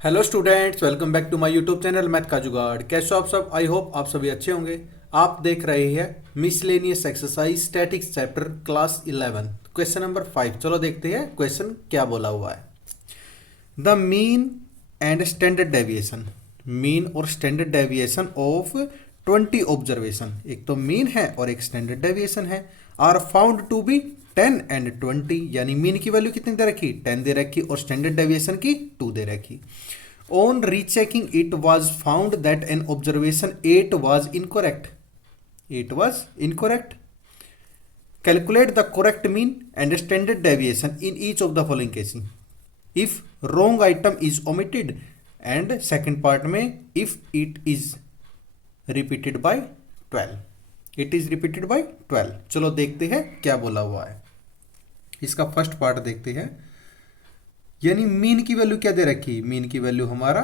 Hello students, welcome back to my YouTube channel math का जुगाड़। कैसे हो आप सब? आई होप आप सभी अच्छे होंगे। आप देख रहे हैं miscellaneous exercise statistics chapter class 11 question number 5। चलो देखते हैं क्वेश्चन क्या बोला हुआ है। The mean and standard deviation, mean और स्टैंडर्ड डेविएशन ऑफ 20 ऑब्जर्वेशन, एक तो मीन है और एक स्टैंडर्ड डेविएशन है, are found to be 10 and 20। यानी मीन की वैल्यू कितनी दे रखी? 10 दे रखी और स्टैंडर्ड डेविएशन की 2 दे रखी। On rechecking, it was found that an observation 8 was incorrect. 8 was incorrect. Calculate the correct mean and standard deviation in each of the following cases. If wrong item is omitted, and second part में if it is repeated by 12, it is repeated by 12। चलो देखते हैं क्या बोला हुआ है। इसका first part देखते हैं। यानी मीन की वैल्यू क्या दे रखी? मीन की वैल्यू हमारा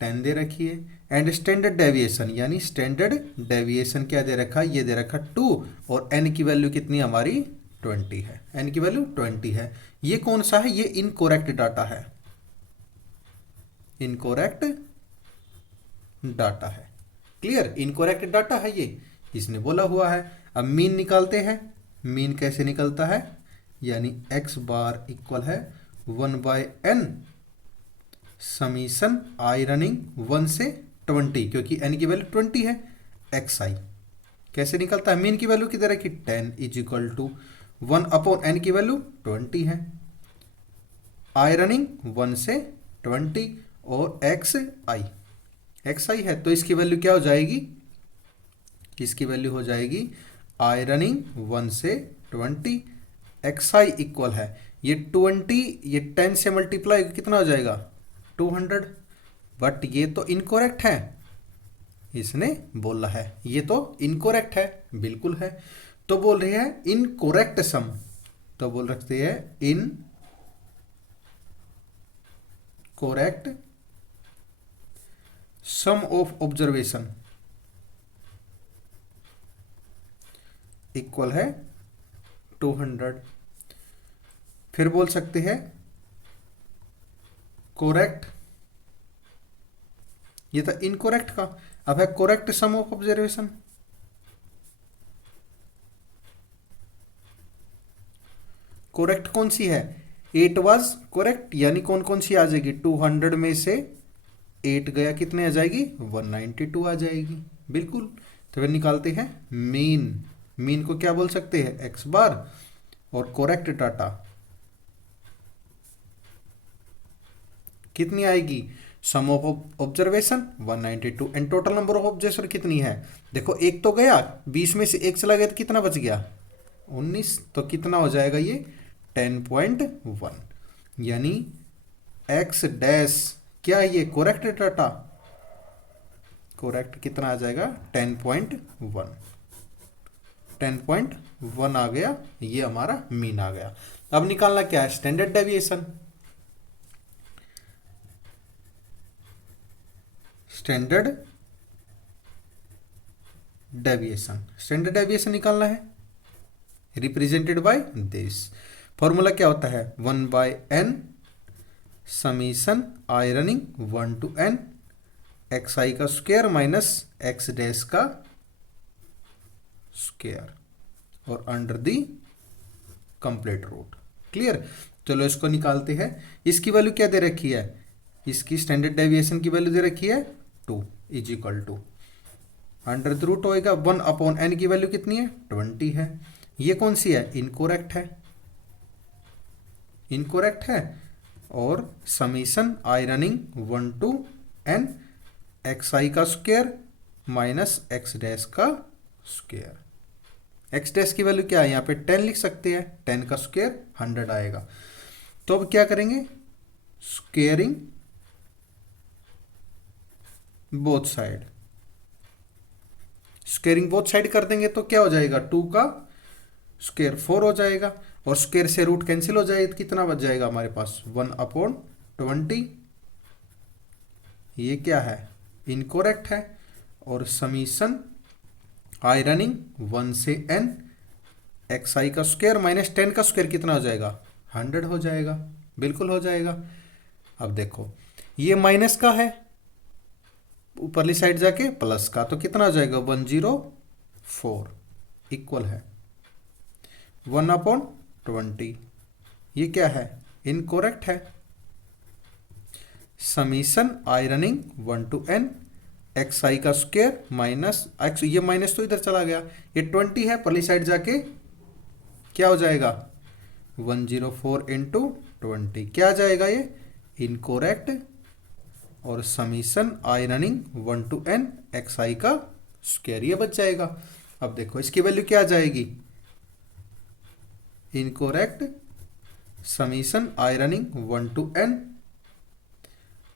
10 दे रखी है। एंड स्टैंडर्ड डेविएशन, यानी स्टैंडर्ड डेविएशन क्या दे रखा? ये दे रखा 2, और एन की वैल्यू कितनी हमारी? 20 है। एन की वैल्यू 20 है। ये कौन सा है? ये इनकोरेक्ट डाटा है, इनकोरेक्ट डाटा है। क्लियर? इनकोरेक्ट डाटा है ये, इसने बोला हुआ है। अब मीन निकालते हैं। मीन कैसे निकलता है? यानी एक्स बार इक्वल है 1/n समीशन आई रनिंग 1 से 20, क्योंकि n की वैल्यू 20 है। एक्स आई कैसे निकलता है? मीन की वैल्यू किधर है कि 10 इज इक्वल टू 1/n की वैल्यू 20 है, आई रनिंग 1 से 20 और एक्स आई है, तो इसकी वैल्यू क्या हो जाएगी? इसकी वैल्यू हो जाएगी आई रनिंग 1 से 20, एक्स आई इक्वल है ये 20, ये 10 से मल्टीप्लाई कितना हो जाएगा? 200। बट ये तो इनकोरेक्ट है, इसने बोला है ये तो इनकोरेक्ट है। बिल्कुल है। तो बोल रहे हैं इनकोरेक्ट सम, तो बोल रखते हैं incorrect sum of observation equal है 200। फिर बोल सकते हैं कोरेक्ट, ये था इनकोरेक्ट का। अब है correct sum of observation, correct कौन सी है? 8 वाज कोरेक्ट, यानी कौन कौन सी आ जाएगी? 200 में से 8 गया, कितने आ जाएगी? 192 आ जाएगी। बिल्कुल। तो फिर निकालते हैं मीन। मीन को क्या बोल सकते हैं? एक्स बार, और कोरेक्ट डाटा कितनी आएगी? Sum of observation 192 and total number of observation कितनी है? देखो एक तो गया, 20 में से एक चला गया तो कितना बच गया? 19। तो कितना हो जाएगा ये? 10.1। यानी एक्स डैश क्या है ये? Correct data. कोरेक्ट कितना आ जाएगा? 10.1। 10.1 आ गया, ये हमारा मीन आ गया। अब निकालना क्या है? Standard deviation. Standard deviation, standard deviation निकालना है, रिप्रेजेंटेड बाय दिस। फॉर्मूला क्या होता है? 1/n summation i running 1 to n x i का स्क्वायर माइनस एक्स डैश का स्क्वायर और under the complete root. Clear? चलो इसको निकालते हैं। इसकी वैल्यू क्या दे रखी है? इसकी स्टैंडर्ड डेविएशन की वैल्यू दे रखी है 2 is equal to under the root होएगा 1/n की वैल्यू कितनी है? 20 है। ये कौन सी है? इनकोरेक्ट है, इनकोरेक्ट है। और summation i running 1 to n x i का स्क्वायर माइनस एक्स डैश का स्क्वायर। एक्स डैश की वैल्यू क्या है? यहाँ पे 10 लिख सकते हैं, 10 का स्क्वायर 100 आएगा। तो अब क्या करेंगे? Squaring both side, squaring both side कर देंगे तो क्या हो जाएगा? 2 का स्क्वेयर 4 हो जाएगा, और स्क्वेयर से रूट कैंसिल हो जाएगा तो कितना बच जाएगा हमारे पास? 1/20। ये क्या है? इनकोरेक्ट है। और समीशन आई रनिंग 1 से n एक्स आई का स्क्वायर माइनस 10 का स्क्वायर कितना हो जाएगा? 100 हो जाएगा। बिल्कुल हो जाएगा। अब देखो ये माइनस का है, ऊपरली साइड जाके प्लस का, तो कितना हो जाएगा 104 इक्वल है 1/20। ये क्या है, इनकोरेक्ट है। Summation i running 1 to n x i का स्क्वायर माइनस एक्स, ये माइनस तो इधर चला गया, ये 20 है, परली साइड जाके क्या हो जाएगा 104 इंटू 20, क्या आ जाएगा ये इनकोरेक्ट। और summation i running 1 to n x i का स्क्वायर, ये बच जाएगा। अब देखो इसकी वैल्यू क्या आ जाएगी, incorrect summation i running 1 to n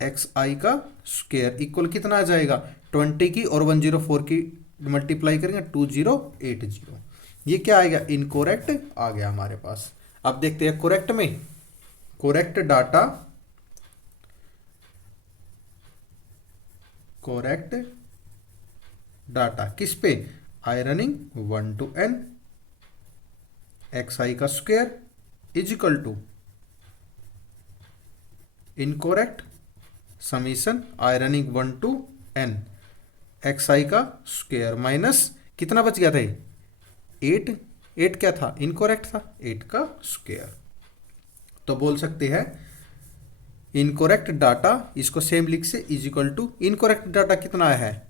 x i का स्क्वायर इक्वल कितना आ जाएगा 20 की और 104 की मल्टीप्लाई करेंगे 2080। ये क्या आएगा इनकोरेक्ट आ गया हमारे पास। अब देखते हैं कोरेक्ट में, कोरेक्ट डाटा, कोरेक्ट डाटा किस पे, i running 1 to n x i का square is equal to incorrect summation i running 1 to n x i का स्क्वायर माइनस कितना बच गया था 8, 8 क्या था इनकोरेक्ट था, 8 का स्क्वायर। तो बोल सकते हैं इनकोरेक्ट डाटा, इसको सेम लिख से is equal to incorrect data कितना है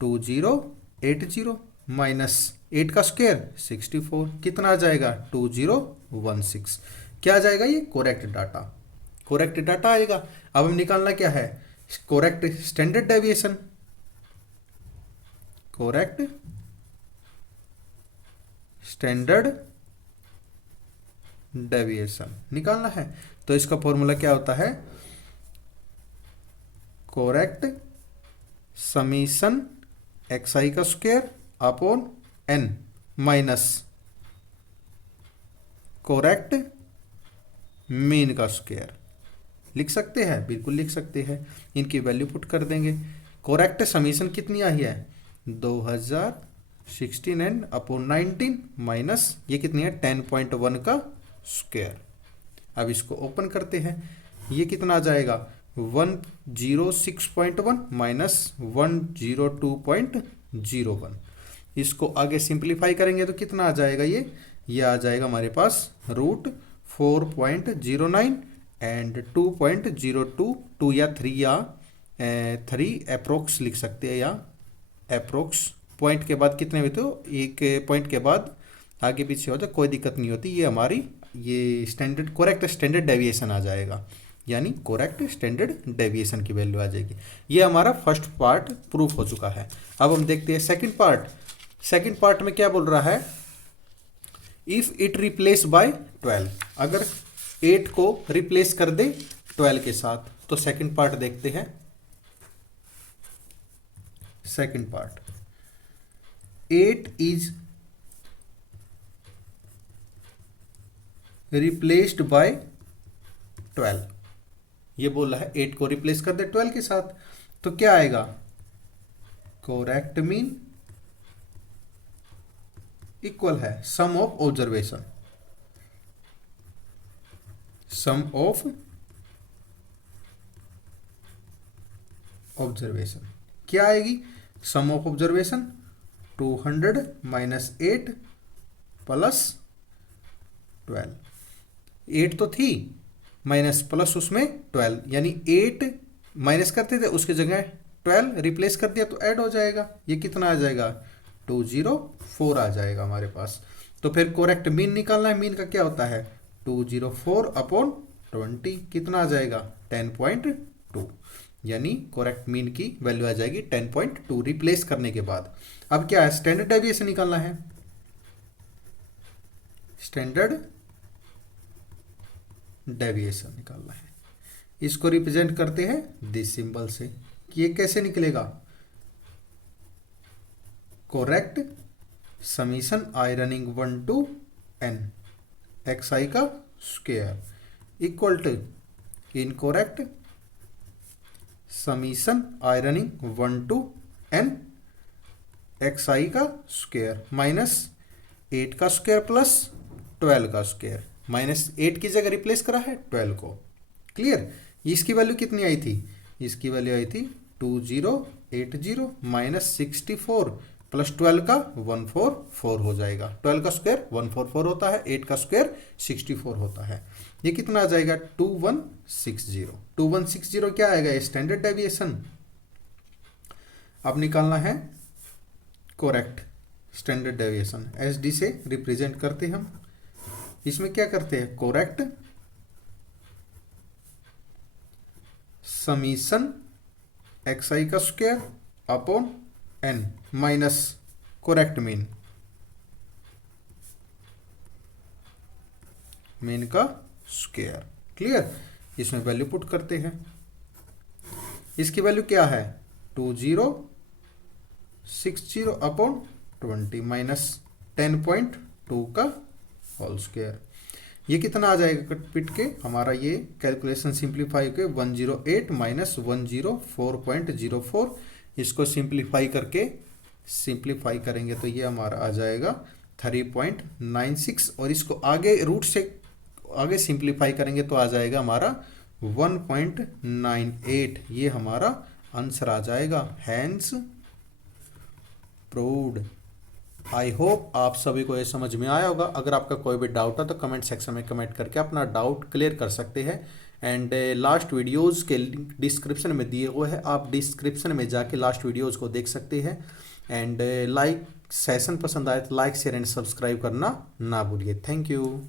2080 माइनस 8 का स्क्वायर 64, कितना आ जाएगा 2016। क्या आ जाएगा ये कोरेक्ट डाटा, कोरेक्ट डाटा आएगा। अब हम निकालना क्या है correct standard deviation, correct standard deviation निकालना है। तो इसका फॉर्मूला क्या होता है, कोरेक्ट समीशन एक्स आई का square upon n minus correct mean का स्क्वायर। लिख सकते हैं, बिल्कुल लिख सकते हैं, इनकी वैल्यू पुट कर देंगे। कोरेक्ट समीशन कितनी आई है 2016 एंड अपॉन 19 माइनस ये कितनी है 10.1 का स्क्वायर। अब इसको ओपन करते हैं, ये कितना आ जाएगा 106.1 माइनस 102.01। इसको आगे सिंप्लीफाई करेंगे तो कितना आ जाएगा ये आ जाएगा हमारे पास √4.09 एंड 2.022 या 3 अप्रोक्स लिख सकते हैं, या अप्रोक्स पॉइंट के बाद कितने हुए तो एक पॉइंट के बाद आगे पीछे हो जाए कोई दिक्कत नहीं होती। ये हमारी ये स्टैंडर्ड कोरेक्ट स्टैंडर्ड डेविएशन आ जाएगा, यानी कोरेक्ट स्टैंडर्ड डेविएशन की वैल्यू आ जाएगी। ये हमारा फर्स्ट पार्ट प्रूफ हो चुका है। अब हम देखते हैं सेकंड पार्ट। सेकंड पार्ट में क्या बोल रहा है, इफ इट रिप्लेस बाय 12, अगर 8 को रिप्लेस कर दे 12 के साथ। तो सेकंड पार्ट देखते हैं। Second part 8 is replaced by 12, ये बोल रहा है 8 को रिप्लेस कर दे 12 के साथ। तो क्या आएगा कोरेक्ट मीन इक्वल है sum of observation, sum of observation क्या आएगी, sum of observation 200 minus 8 plus 12, 8 तो थी माइनस प्लस उसमें 12, यानी 8 माइनस करते थे उसकी जगह 12 रिप्लेस कर दिया तो ऐड हो जाएगा। ये कितना आ जाएगा 204 आ जाएगा हमारे पास। तो फिर कोरेक्ट मीन निकालना है, मीन का क्या होता है 204 अपॉन 20, कितना आ जाएगा 10.2, यानी कोरेक्ट मीन की वैल्यू आ जाएगी 10.2 रिप्लेस करने के बाद। अब क्या है स्टैंडर्ड डेविएशन निकालना है, स्टैंडर्ड डेविएशन निकालना है। इसको रिप्रेजेंट करते हैं दिस सिंबल से। ये कैसे निकलेगा, correct summation i running 1 to n x i का square equal to incorrect summation i running 1 to n x i का स्क्वायर माइनस 8 का स्क्वायर प्लस 12 का स्क्वायर, माइनस 8 की जगह रिप्लेस करा है 12 को। क्लियर, इसकी वैल्यू कितनी आई थी, इसकी वैल्यू आई थी 2080 माइनस 64 प्लस 12 का 144 हो जाएगा। 12 का स्क्वायर 144 होता है, 8 का स्क्वायर 64 होता है। ये कितना आ जाएगा 2160। 2160 क्या आएगा, स्टैंडर्ड डेविएशन। अब निकालना है करेक्ट स्टैंडर्ड डेविएशन। एसडी से रिप्रेजेंट करते हम। इसमें क्या करते हैं, करेक्ट समीशन xi का square upon n minus correct mean का स्क्वायर। क्लियर। इसमें वैल्यू पुट करते हैं। इसकी वैल्यू क्या है 2060 अपॉन 20 माइनस 10.2 का होल स्क्वायर। ये कितना आ जाएगा कट पिट के हमारा, ये कैलकुलेशन सिंप्लीफाई के 108 माइनस 104.04। इसको सिंप्लीफाई करेंगे तो ये हमारा आ जाएगा 3.96 और इसको आगे रूट से आगे सिंप्लीफाई करेंगे तो आ जाएगा हमारा 1.98। ये हमारा आंसर आ जाएगा। Hence proved. आई होप आप सभी को ये समझ में आया होगा। अगर आपका कोई भी डाउट है तो कमेंट सेक्शन में कमेंट करके अपना डाउट क्लियर कर सकते हैं। एंड लास्ट वीडियोस के लिंक डिस्क्रिप्शन में दिए हुए हैं, आप डिस्क्रिप्शन में जाके लास्ट वीडियोस को देख सकते हैं। एंड लाइक सेशन पसंद आए तो लाइक शेयर एंड सब्सक्राइब करना ना भूलिए। Thank you.